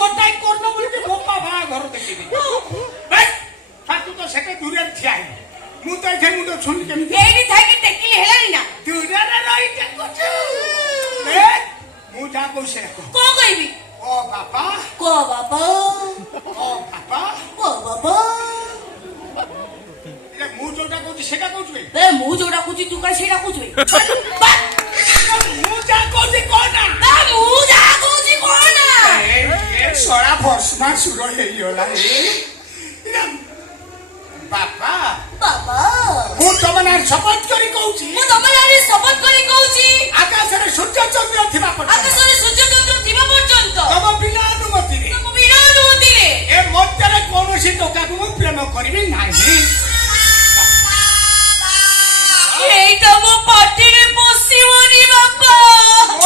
ଗୋଟାଏ କର୍ଣ୍ଣ ବୋଲି ବୋପା ଭା ଘର ଦେଖିବି ତୁ ତ ସେଟା ଦୂରରେ ଠିଆ ହେଇ ମୁଁ ତ ଏଠି ମୁଁ ତ ଶୁଣି କେମିତି ଏଇଠି ଥାଇକି ଟେକିଲି ହେଲାନି ନା ଦୂରରେ ରହି ଟେକୁଛୁ ମୁଁ ଯାହା କହୁଛି ସେଇଟା କହ କଣ କହିବି ଓ ବାପା କ ବାବା ଓ ବାପା କ ବାବା ମୁଁ ଯୋଉଟା କହୁଛି ସେଇଟା କହୁଛୁ ମୁଁ ଯୋଉଟା କହୁଛି ତୁ କାହିଁ ସେଇଟା କହୁଛୁ ମୁଁ ଯାହା କହୁଛି କହ ନା ମୁଁ ଯାହା କହୁଛି କଣ ନା ସଳା ବର୍ଷମା ସୁର ହେଇଗଲା ବାପା ବାବା ମୁଁ ତମ ନାଁରେ ଶପଥ କରି କହୁଛି ମୁଁ ତମ ନାଁରେ ଶପଥ କରି କହୁଛି ଆକାଶରେ ସୂର୍ଯ୍ୟ ଚନ୍ଦ୍ର ଥିବା ପର୍ଯ୍ୟନ୍ତ ଆକାଶରେ ସୂର୍ଯ୍ୟ ଚନ୍ଦ୍ର ଥିବା ପର୍ଯ୍ୟନ୍ତ ତମ ବିନା ଅନୁମତିରେ ଏ ମଧ୍ୟରେ କୌଣସି ଟୋକାକୁ ମୁଁ ପ୍ରେମ କରିବି ନାହିଁ এইটা ମୋ ପାଟିରେ ପଶିବନି ବାପା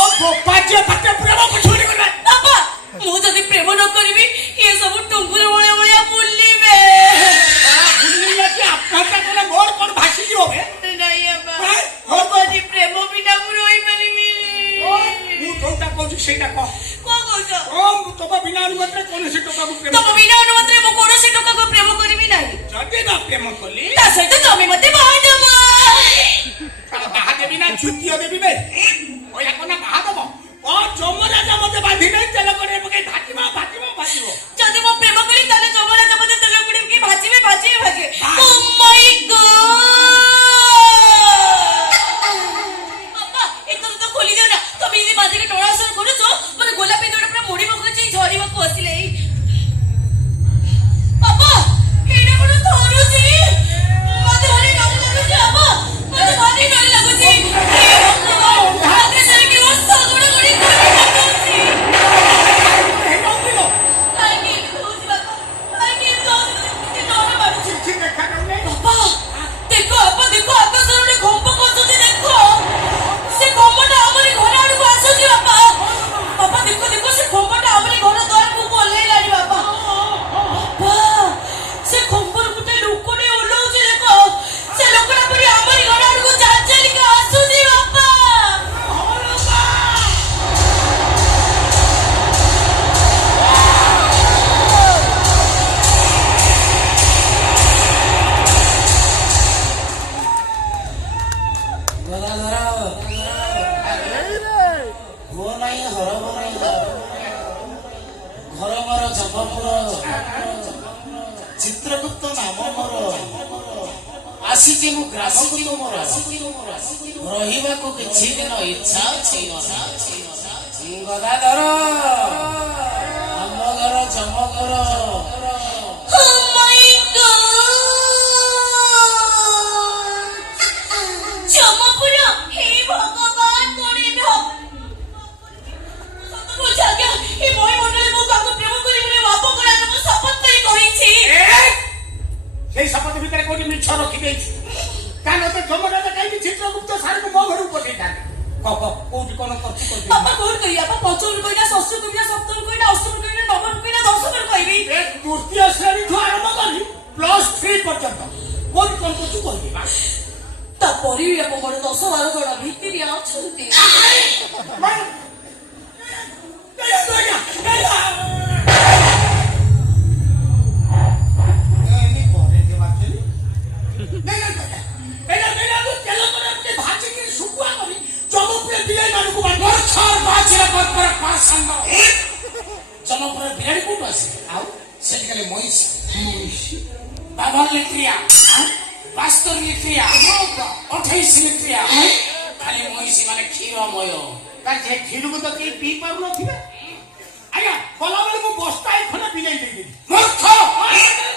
ଓ ବୋପା ଝିଅ ପାଟିରେ ପ୍ରେମ ପଶିବନି ବୋଲେ ବାପା ମୁଁ ଯଦି ପ୍ରେମ ନ କରିବି ଏ ସବୁ ଟୁଙ୍ଗୁର ଭଳିଆ ଭଳିଆ ବୁଲିବେ ବୁଲିଲେ କି ଆତ୍ମହତ୍ୟା କଲେ ମୋର କଣ ଭାସିଯିବ ବେ ନାଇଁ ବାପା ମୁଁ ଆଜି ପ୍ରେମ ବିନା ମୁଁ ରହିପାରିବି ମୁଁ ଯୋଉଟା କହୁଛି ସେଇଟା କହ କଣ କହୁଛ ମୁଁ ତମ ବିନା ଅନୁମତିରେ କୌଣସି ଟୋକାକୁ ପ୍ରେମ ତମ ବିନା ଅନୁମତିରେ ମୁଁ କୌଣସି ଟୋକାକୁ ପ୍ରେମ କରିବି ନାହିଁ ଯଦି ନ ପ୍ରେମ କଲି ତା ସହିତ ତମେ ମତେ ବାହା ଦେବ ବାହା ଦେବି ନା ଝୁଟିଅ ଦେବି ବେ ଓୟା କନା ବାହା ଦେବ ଓ ଯମରାଜା ମତେ ବାନ୍ଧି ନେଇ ତେଲ କଡ଼େଇ ପକେଇ ଭାଜିବ ଯଦି ମୁଁ ପ୍ରେମ କଲି ତାହେଲେ ଯମରାଜା ମତେ ତେଲ କଡ଼େଇ ଭାଜିବେ ଓ ମାଇ ଗଡ୍ ବାପା ଏଥର ତ ଖୋଲି ଦିଅ ନା ତମେ ଏମିତି ବାନ୍ଧିକି ଟଣାସର କରୁଛ ମାନେ ଗୋଲାପୀ ଦୌଡ଼ ପୁରା ମୋଡ଼ି ପକଉଛି ଝରିବାକୁ ଆସିଲେ ବାପା ଏଇଟା କଣ ଧରୁଛି ମତେ ଭାରି ଡର ଲାଗୁଛି ବାପା ମତେ ଭାରି ଡର ଲାଗୁଛି ଚିତ୍ରଗୁପ୍ତ ନାମ ମୋର ଆସିଛି ମୁଁ ଗ୍ରାମକୁ ତୁମର ରହିବାକୁ କିଛି ଦିନ ଇଚ୍ଛା ଅଛି ଗଦାଧର ଆମ ଘର ଜମଘର সেই শপথ ভিতরে কোটি মিছ রখিদেছি কারণ তো যমরাজা কাইকি চিত্রগুপ্ত সারକୁ ମୋ ଘରକୁ ପଠେଇଥାନ୍ତି କୋଉଠି କଣ ଖର୍ଚ୍ଚ କରିବି ବାପା କଣ କହିବି ବାପା ପଞ୍ଚମରୁ କହିଲା ଷଷ୍ଠ କହିଲା ସପ୍ତମ କହିଲା ଅଷ୍ଟମ କହିଲା ନବମ କହିଲା ଦଶମ କହିବି ତୃତୀୟ ଶ୍ରେଣୀଠୁ ଆରମ୍ଭ କରି +3 ପର୍ଯ୍ୟନ୍ତ କୋଉଠି କଣ କରୁଛୁ କହିବି ତାପରେ ବି ଆପଣ 10-12 ଜଣ ଭିତରିଆ ଅଛନ୍ତି ଜମପୁର ବିରାଡ଼ି କୋଉଠୁ ଆସେ ଆଉ ସେଠି ଖାଲି ମଇଁଷି 52 ଲିଟ୍ରିଆ 72 ଲିଟ୍ରିଆ 28 ଲିଟ୍ରିଆ ଖାଲି ମଇଁଷି ମାନେ କ୍ଷୀରମୟ ସେ କ୍ଷୀରକୁ ତ କେହି ପିଇ ପାରୁନଥିବେ ଆଜ୍ଞା ଗଲାବେଳେ ମୁଁ ବସ୍ତାଏ ଖଣ୍ଡେ ବିଲେଇ ଦେଇଦେବି ମୂର୍ଖ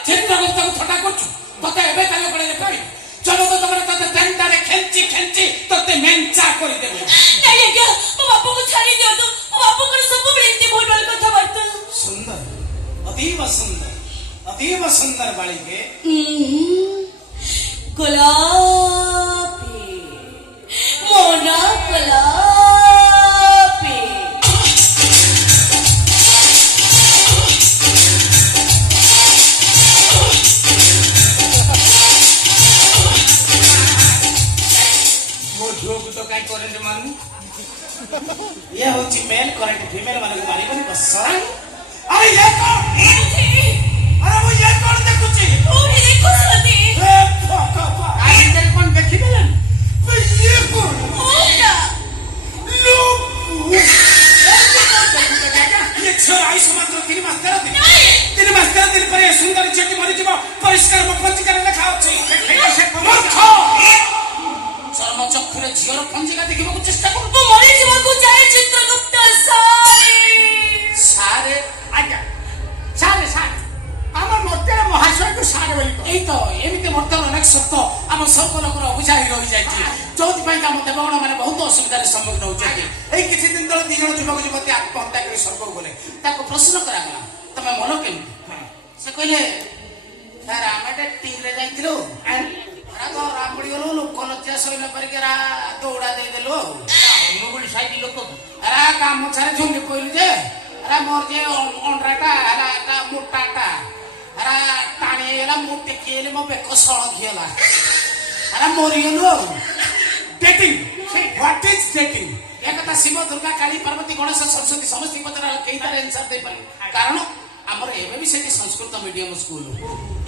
ଚିତ୍ରଗୁପ୍ତକୁ ଥଟ୍ଟା କରୁଛୁ ତତେ ଏବେ କାଲି କଳେ ଦେଖାବି ଜନତମରେ ତତେ ତେଣ୍ଟାରେ ଖେଞ୍ଚି ତତେ ମେଞ୍ଚା କରିଦେବେ ନାଇଁ ଆଜ୍ଞା ମୋ ବାପାକୁ ଛାଡ଼ି ଦିଅନ୍ତୁ ମୋ ବାପାଙ୍କର ସବୁବେଳେ ଏମିତି ଭୁଲ ଭାଲ କଥାବାର୍ତ୍ତା ସୁନ୍ଦର ଅତୀବ ସୁନ୍ଦର ବାଳିକେ ଗୋଲାପୀ ମୋନା ଗୋଲାପୀ ये होची मेल करेक्ट फीमेल माने मारिबनी बसरा अरे ଶବ୍ଦ ଆମ ସର୍ବ ଲୋକର ଅବୁଝାଇ ରହିଯାଇଛି, ଯୋଉଥିପାଇଁ ଆମ ଦେବଗଣ ମାନେ ବହୁତ ଅସୁବିଧାର ସମ୍ମୁଖୀନ ହଉଛନ୍ତି। ଏଇ କିଛି ଦିନ ତଳେ 2 ଜଣ ଯୁବକ ଯୁବତୀ ଆତ୍ମହତ୍ୟା କରି ସ୍ୱର୍ଗକୁ ଗଲେ। ତାକୁ ପ୍ରଶ୍ନ କରାଗଲା, ତମେ ମନ କେମିତି? ସେ କହିଲେ, ସାର୍ ଆମେ ଟିରେ ଯାଇଥିଲୁ, ରାମ ପଡିଗଲୁ, ଲୋକ ଲଜ୍ଜା ସଇଲା ପରିକି ଦୌଡ଼ା ଦେଇଦେଲୁ ଆଉ ଅନୁଗୁଳ ସାଇଡ ଲୋକ ଗାମୁଛାରେ ଝୁଲି ପଇଲୁ ଯେ ମୋର ଯେ ଅଣ୍ଡାଟା ମୋଟାଟା ଟାଣି ହେଇଗଲା, ମୁଁ ଟେକି ହେଲି, ମୋ ବେକ ସଳଖି ହେଲା, ମରିଗଲୁ ଆଉ। Dating what is dating? ଏ କଥା ଶିବ, ଦୁର୍ଗା, କାଳୀ, ପାର୍ବତୀ, ଗଣେଶ, ସରସ୍ୱତୀ ସମସ୍ତଙ୍କ ପଚରା କେହି ତାର ଆନ୍ସର ଦେଇପାରିବେ। କାରଣ ଆମର ଏବେ ବି ସେଠି Sanskrit medium school,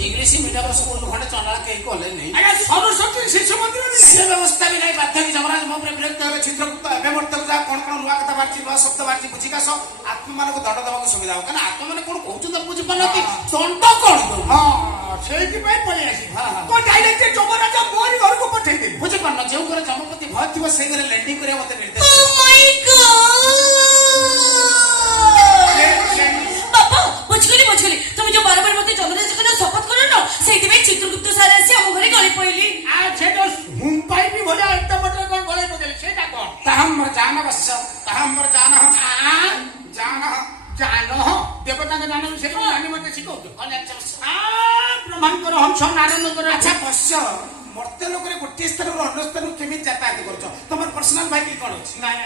English medium school ଖଣ୍ଡେ ଚଣ୍ଡାଳ କେହି କଲେ ନାହିଁ। ସରସ୍ୱତୀ ଶିଶୁ ମନ୍ଦିର ସେ ବ୍ୟବସ୍ଥା ବି ନାହିଁ। ବାଧ୍ୟ ଯମରାଜ ମୋ ଉପରେ ବିରକ୍ତ ହେବେ, ଚିତ୍ରଗୁପ୍ତ ଏବେ ବର୍ତ୍ତମାନ ଯାହା କଣ କଣ ନୂଆ କଥା ବାହାରିଛି, ନୂଆ ଶବ୍ଦ ବାହାରିଛି, ବୁଝିକାଶ ଆତ୍ମମାନଙ୍କୁ ଦଣ୍ଡ ଦେବାକୁ ସୁବିଧା ହବ। କାରଣ ଆତ୍ମମାନେ କଣ କହୁଛନ୍ତି ବୁଝିପାରୁନାହାନ୍ତି, ଦଣ୍ଡ କଣ ଦଉ? ସେଇଥିପାଇଁ ପଳେଇ ଆସିବି। ହଁ। ଡାଇରେକ୍ଟ ଯମରାଜ ମୋରି ଘରକୁ ପଠେଇଦେବି। ବୁଝିପାରୁନ, ଯେଉଁ ଘରେ ଯମପତି ଭୟ ଥିବ ସେଇ ଘରେ ଲ୍ୟାଣ୍ଡିଂ କରିବା ମତେ ନିର୍ଦ୍ଦେଶ। Oh my God! ବାପା, ବୁଝିଗଲି। তুমি যে বারবার মতে জগন্নাথ কথা শপথ করো না, সেইଥିପାଇଁ ଚିତ୍ରଗୁପ୍ତ ସାର୍ ଆସି ଆମ ଘରେ ଗଳି ପଇଲି। ସେଟା ହୁମ୍ପାଇ ବି ଭଳିଆ ଏତେ ବଟରେ କଣ ଗଳେଇ ପକେଇଲେ, ସେଇଟା କଣ? ତାହାମ୍ର ଜାନ ବଶ୍ୟ, ତାହାମ୍ର ଜାନ ଜାନ ଜାନ ଦେବତାଙ୍କ ଜାନ ବିଷୟରେ ମୁଁ ଜାଣି ମତେ ଶିଖଉଛୁ। ଅନେକ ବ୍ରହ୍ମାଙ୍କର ହଂସ ନାରାୟଣଙ୍କର। ଆଚ୍ଛା ବଶ୍ୟ, ମର୍ତ୍ତ୍ୟ ଲୋକରେ ଗୋଟିଏ ସ୍ଥାନରୁ ଅନ୍ୟ ସ୍ଥାନକୁ କେମିତି ଯାତାୟାତ କରୁଛ? ତମର ପର୍ସନାଲ ଭାଇ କଣ ଅଛି? ନାଇଁ